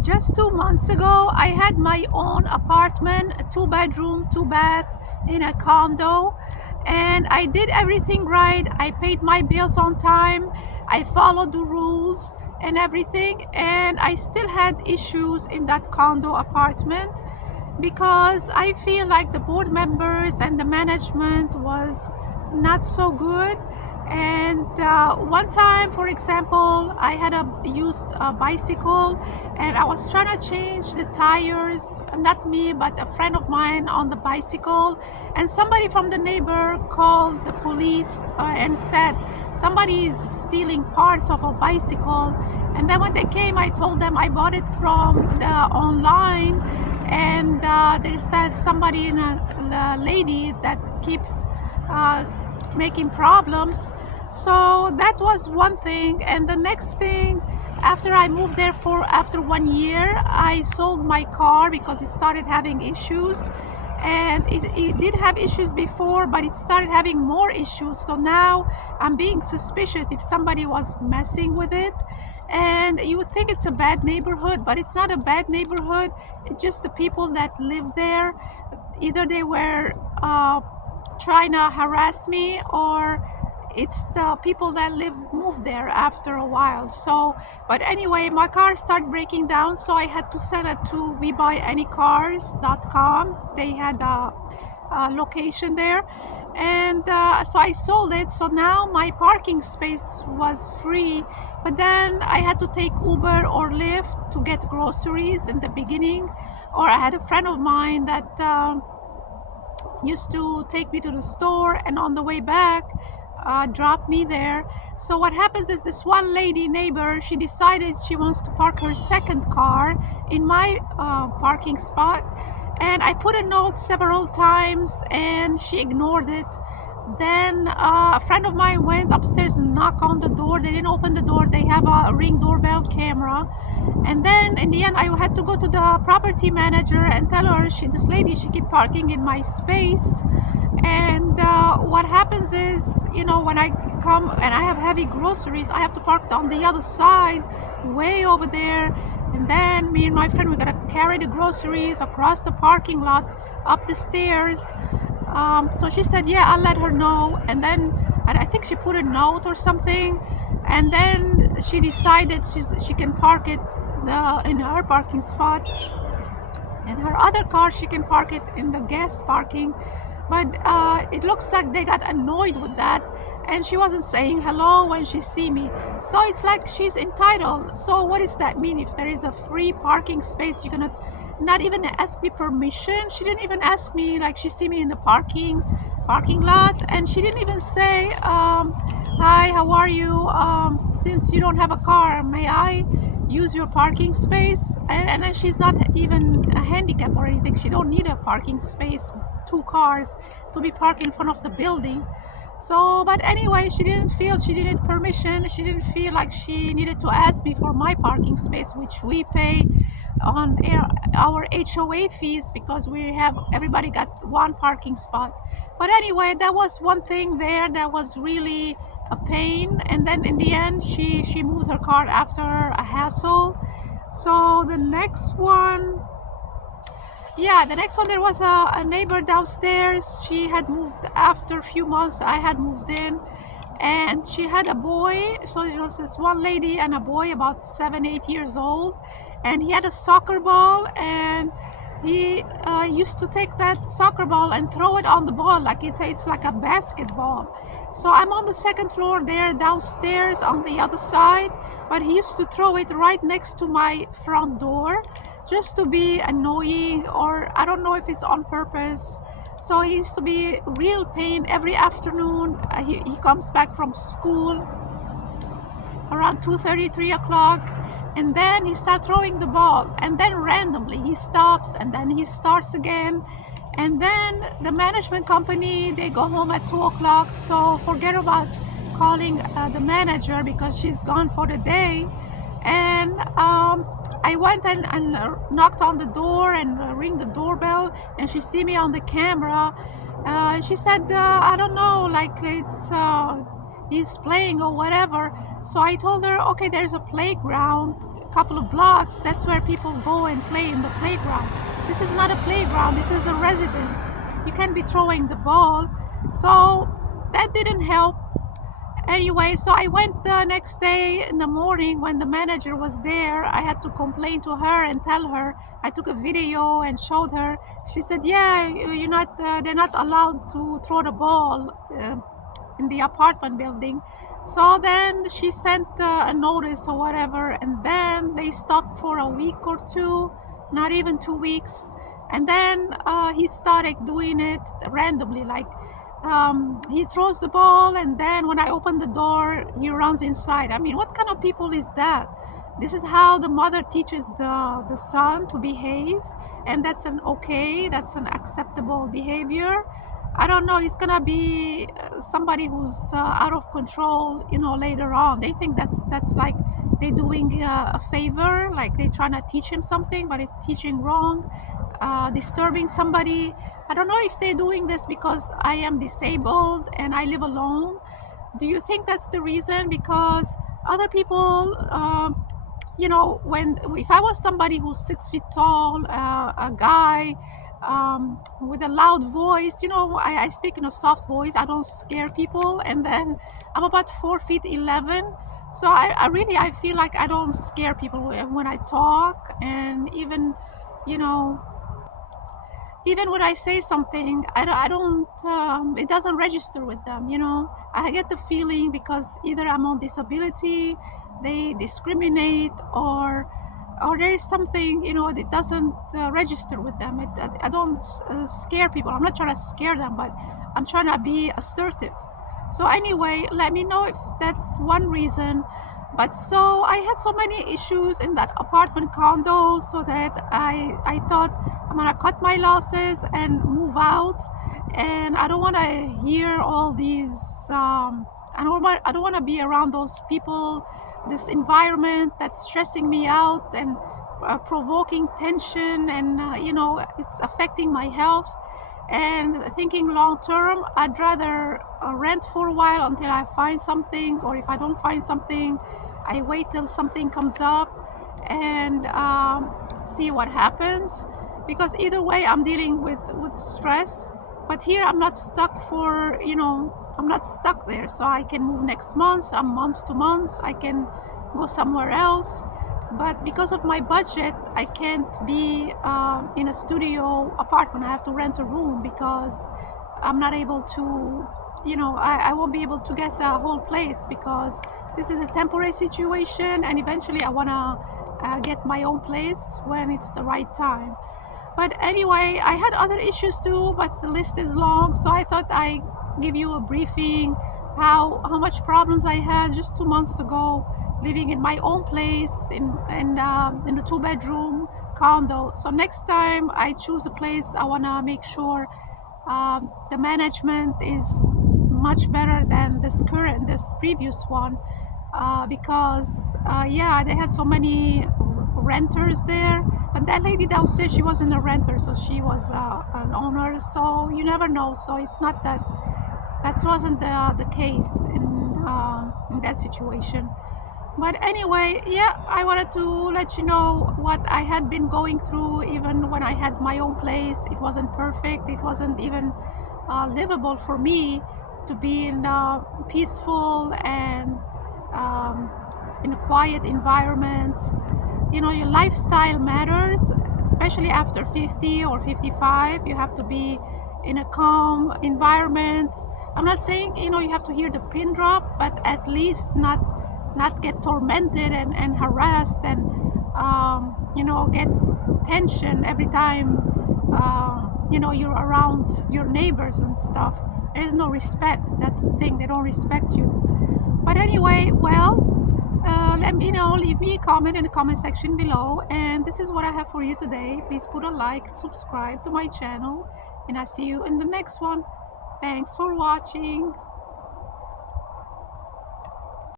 Just 2 months ago, I had my own apartment, a 2 bedroom, 2 bath in a condo, and I did everything right. I paid my bills on time, I followed the rules and everything, and I still had issues in that condo apartment because I feel like the board members and the management was not so good. And one time, for example, I had a used bicycle, and I was trying to change the tires, not me, but a friend of mine on the bicycle. And somebody from the neighbor called the police and said somebody is stealing parts of a bicycle. And then when they came, I told them I bought it from the online, and there's that somebody in a lady that keeps making problems. So that was one thing. And the next thing, after I moved there after 1 year, I sold my car because it started having issues. And it did have issues before, but it started having more issues. So now I'm being suspicious if somebody was messing with it. And you would think it's a bad neighborhood, but it's not a bad neighborhood. It's just the people that live there, either they were trying to harass me, or it's the people that moved there after a while. So, but anyway, my car started breaking down, so I had to sell it to WeBuyAnyCars.com. They had a location there, and so I sold it. So now my parking space was free, but then I had to take Uber or Lyft to get groceries in the beginning. Or I had a friend of mine that used to take me to the store, and on the way back drop me there. So what happens is, this one lady neighbor, she decided she wants to park her second car in my parking spot, and I put a note several times and she ignored it. Then a friend of mine went upstairs and knocked on the door. They didn't open the door. They have a Ring doorbell camera. And then in the end, I had to go to the property manager and tell her, this lady, she keep parking in my space. And what happens is, when I come and I have heavy groceries, I have to park on the other side, way over there. And then me and my friend, we gotta carry the groceries across the parking lot, up the stairs. So she said, yeah, I'll let her know. And then I think she put a note or something. And then she decided she can park it in her parking spot. And her other car, she can park it in the guest parking. But it looks like they got annoyed with that. And she wasn't saying hello when she see me. So it's like she's entitled. So what does that mean? If there is a free parking space, you're gonna not even ask me permission? She didn't even ask me, like she see me in the parking lot, and she didn't even say, hi, how are you? Since you don't have a car, may I use your parking space? And then she's not even a handicap or anything. She don't need a parking space, 2 cars to be parked in front of the building. So, but anyway, she didn't feel she needed permission. She didn't feel like she needed to ask me for my parking space, which we pay on our HOA fees, because everybody got one parking spot. But anyway, that was one thing there that was really a pain. And then in the end, she moved her car after a hassle. So the next one, there was a neighbor downstairs. She had moved after a few months. I had moved in, and she had a boy. So it was this one lady and a boy about 7-8 years old, and he had a soccer ball, and he used to take that soccer ball and throw it on the ball like it's like a basketball. So I'm on the second floor there downstairs on the other side, but he used to throw it right next to my front door, just to be annoying, or I don't know if it's on purpose. So he used to be real pain every afternoon. He comes back from school around 2:30, 3 o'clock, and then he starts throwing the ball, and then randomly he stops, and then he starts again. And then the management company, they go home at 2 o'clock, so forget about calling the manager because she's gone for the day. And I went and knocked on the door and ring the doorbell, and she see me on the camera. She said, I don't know, like he's playing or whatever. So I told her, okay, there's a playground couple of blocks, that's where people go and play in the playground. This is not a playground, this is a residence. You can't be throwing the ball. So that didn't help. Anyway, so I went the next day in the morning when the manager was there. I had to complain to her and tell her. I took a video and showed her. She said, "Yeah, you're not. They're not allowed to throw the ball in the apartment building." So then she sent a notice or whatever, and then they stopped for a week or two, not even 2 weeks. And then he started doing it randomly, like he throws the ball, and then when I open the door, he runs inside. I mean, what kind of people is that? This is how the mother teaches the son to behave, and that's that's an acceptable behavior. I don't know, he's gonna be somebody who's out of control, later on. They think that's like they're doing a favor, like they're trying to teach him something, but it's teaching wrong, disturbing somebody. I don't know if they're doing this because I am disabled and I live alone. Do you think that's the reason? Because other people, when if I was somebody who's 6 feet tall, a guy with a loud voice, I speak in a soft voice. I don't scare people, and then I'm about 4 feet 11. So I feel like I don't scare people when I talk, and you know even when I say something, I don't it doesn't register with them. I get the feeling because either I'm on disability, they discriminate, or there is something, that doesn't register with them. I don't scare people. I'm not trying to scare them, but I'm trying to be assertive. So anyway, let me know if that's one reason. But so I had so many issues in that apartment condo, so that I thought I'm gonna cut my losses and move out. And I don't want to hear all these. I don't want to be around those people, this environment that's stressing me out and provoking tension, and it's affecting my health. And thinking long term, I'd rather rent for a while until I find something, or if I don't find something, I wait till something comes up and see what happens. Because either way, I'm dealing with stress. But here, I'm not stuck I'm not stuck there. So I can move next month. I'm months to months. I can go somewhere else. But because of my budget, I can't be in a studio apartment. I have to rent a room because I'm not able to, I won't be able to get the whole place, because this is a temporary situation, and eventually I want to get my own place when it's the right time. But anyway, I had other issues too, but the list is long, so I thought I give you a briefing how much problems I had just 2 months ago, living in my own place in a 2-bedroom condo. So next time I choose a place, I want to make sure the management is much better than this previous one, because they had so many renters there. But that lady downstairs, she wasn't a renter, so she was an owner. So you never know. So it's not that wasn't the case in that situation. But anyway, I wanted to let you know what I had been going through. Even when I had my own place, it wasn't perfect. It wasn't even livable for me to be in a peaceful and in a quiet environment. Your lifestyle matters, especially after 50 or 55. You have to be in a calm environment. I'm not saying, you have to hear the pin drop, but at least not get tormented and harassed and get tension every time you're around your neighbors and stuff. There's no respect. That's the thing, they don't respect you. But anyway, let me know, leave me a comment in the comment section below. And this is what I have for you today. Please put a like, subscribe to my channel, and I'll see you in the next one. Thanks for watching.